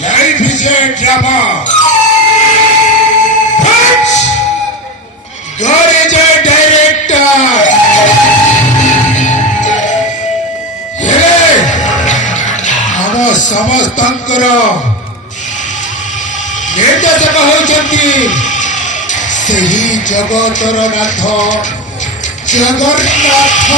Life is a drama. God is a director. ଆମ ସମସ୍ତଙ୍କର ନିର୍ଦ୍ଦେଶକ ହେଉଛନ୍ତି ସେହି ଜଗତର ନାଥ ଜଗନ୍ନାଥ।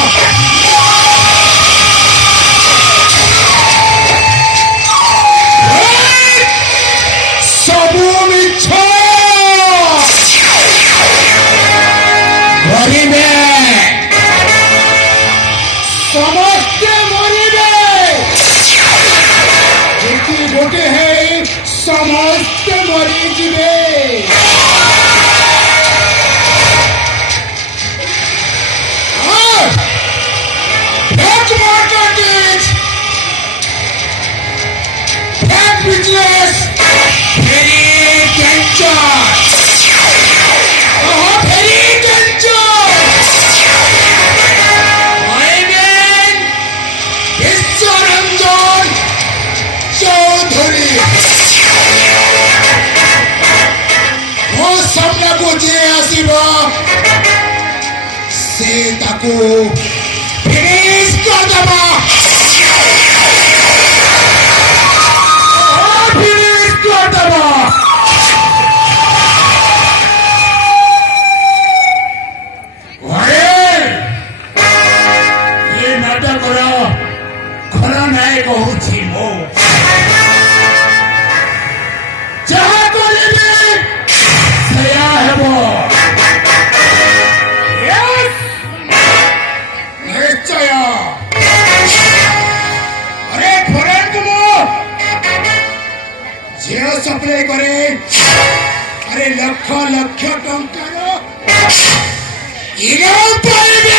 ସବୁ ମିଛ ମରିବେ, ସମସ୍ତେ ମରିବେ, ଏଠି ଗୋଟେ ହେଇ ସମସ୍ତେ ମରିଯିବେ। Business very dangerous. Very dangerous. My man, Vishwaranjan Chaudhary. ମୋ ସାମ୍ନାକୁ ଯିଏ ଆସିବ ସେ ତାକୁ ଫିନିଶ କରିଦେବ। ଖଳନାୟକ ହଉଛି ମୁଁ। ଯାହା କରିବି ସେୟା ହେବ। ନିଶ୍ଚୟ। ଆରେ ଫରେନକୁ ମୁଁ ଝିଅ ସପ୍ଲାଏ କରେ। ଆରେ ଲକ୍ଷ ଲକ୍ଷ ଟଙ୍କାର ଇନାମ ପାଇବି।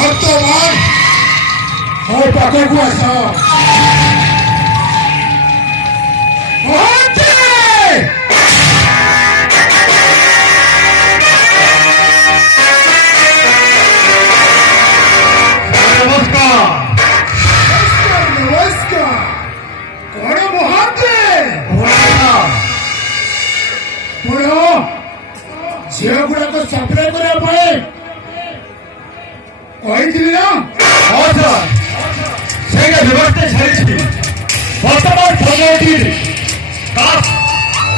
ବର୍ତ୍ତମାନ ମୋ ପାଖକୁ ଆସ। ନମସ୍କାର। କଣ ମହାନ୍ତି ଝିଅ ଗୁଡାକ ସପ୍ଲାଏ କରିବା ପାଇଁ କହିଥିଲି ନା? ହଁ ସାର୍, ସେଇଟା ବ୍ୟବସ୍ଥା ଛାଡ଼ିଛି। ବର୍ତ୍ତମାନ ସମୟଟି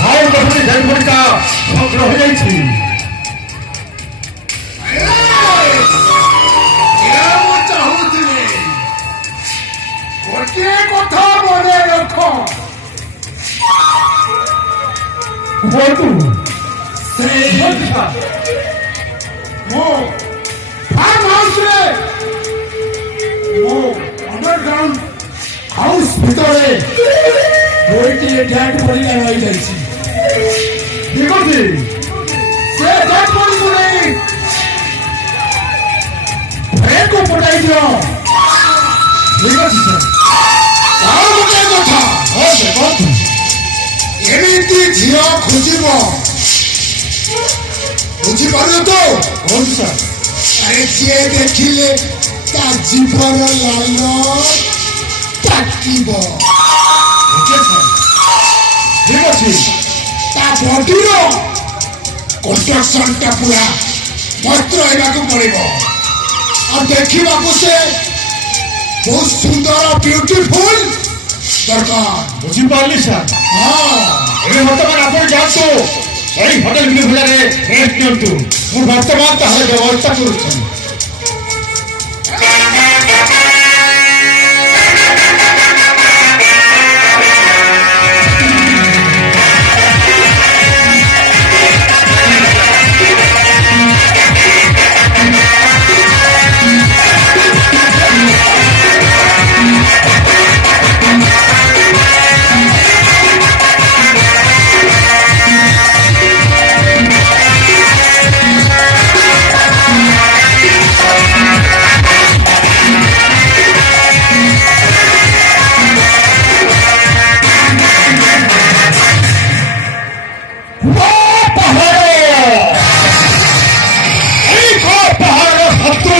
ଆଉ ଗୋଟେ ଜନପରିକା ସଂଗ୍ରହ ହୋଇଯାଇଛି। ମୁଁ ଚାହୁଁଥିଲି ଗୋଟିଏ କଥା ମନେ ରଖ। କୁହନ୍ତୁ। ମୁଁ ଫାର୍ମ ହାଉସରେ ଅଣ୍ଡରଗ୍ରାଉଣ୍ଡ ହାଉସ ଭିତରେ ଗୋଟିଏ ଡ୍ୟାଟ୍ ପରିକା ରହିଯାଇଛି। ଠିକ ଅଛି, ସେ ଡ୍ୟାଟ୍ ପରିକୁ ନେଇ ଫ୍ରେଣ୍ଡକୁ ପଠାଇ ଦିଅ। ଠିକ ଅଛି ସାର୍। ଆଉ ଗୋଟେ କଥା, ଦେଖନ୍ତୁ, ଏମିତି ଝିଅ ଖୋଜିବ, ବୁଝିପାରିଲ ତ? କୁହନ୍ତୁ ସାର୍। ଆରେ ଯିଏ ଦେଖିଲେ ତା ଜୀବନ ଲାଲ ତାକିବ। ଠିକ ଅଛି, ତା ବଡିର କନଷ୍ଟ୍ରକ୍ସନଟା ପୁରା ମସ୍ତ ରହିବାକୁ ପଡିବ। ଆଉ ଦେଖିବାକୁ ସେ ବହୁତ ସୁନ୍ଦର ବ୍ୟୁଟିଫୁଲ ଦରକାର। ବୁଝିପାରିଲି ସାର୍। ହଁ, ଏବେ ବର୍ତ୍ତମାନ ଆପଣ ଯାଆନ୍ତୁ, এই হোটেল ভিলারে রেস্ট নিয়ন্তু। ମୁଁ ବର୍ତ୍ତମାନ ତାହାର ବ୍ୟବସ୍ଥା କରୁଛି।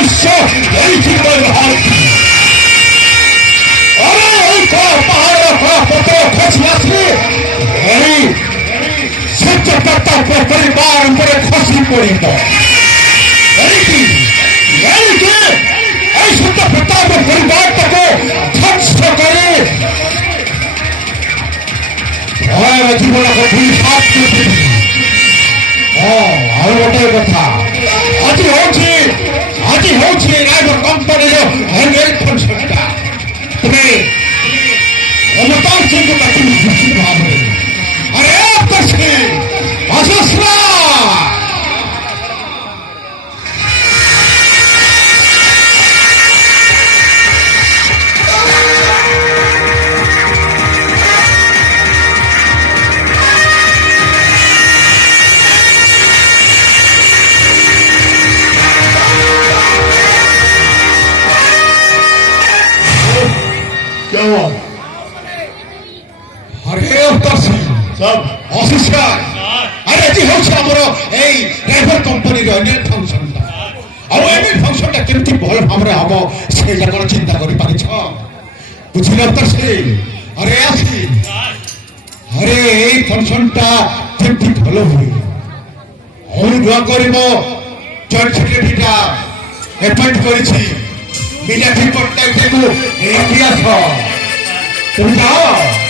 অবশ্য এই চিন্তায় হাত আরে এই পাহাড় কত খসি আছে এই সূর্যটা পরিবার উপরে খসি পড়িব এই সূর্য প্রতাপ পরিবারটাকে ধ্বংস করে জীবনকে ধূলিসাৎ করে ଆଉ ଗୋଟେ କଥା ଆଜି ହଉଛି ରାଇବର କମ୍ପାନୀର ଆନୁଆଲ ଫଙ୍କସନଟା ତୁମେ ଅମତାର ସିଂହକୁ ତାକୁ ନିଶ୍ଚିତ ଭାବରେ ଆରେ ଆସସ୍ରା अरे सब ऑफिसर अरे जी हूँ आमर यही ड्राइवर कंपनी फंक्शन फंक्शन केमती भल भाव हम से जाक चिंता कर बुझल तो से अरे आसी अरे यही फंक्शन केमती भल हुए और नुआ कर जॉइंट सेक्रेटरीटा अपॉइंट कर मीनाक्षी पट्टनायक को तुम जाओ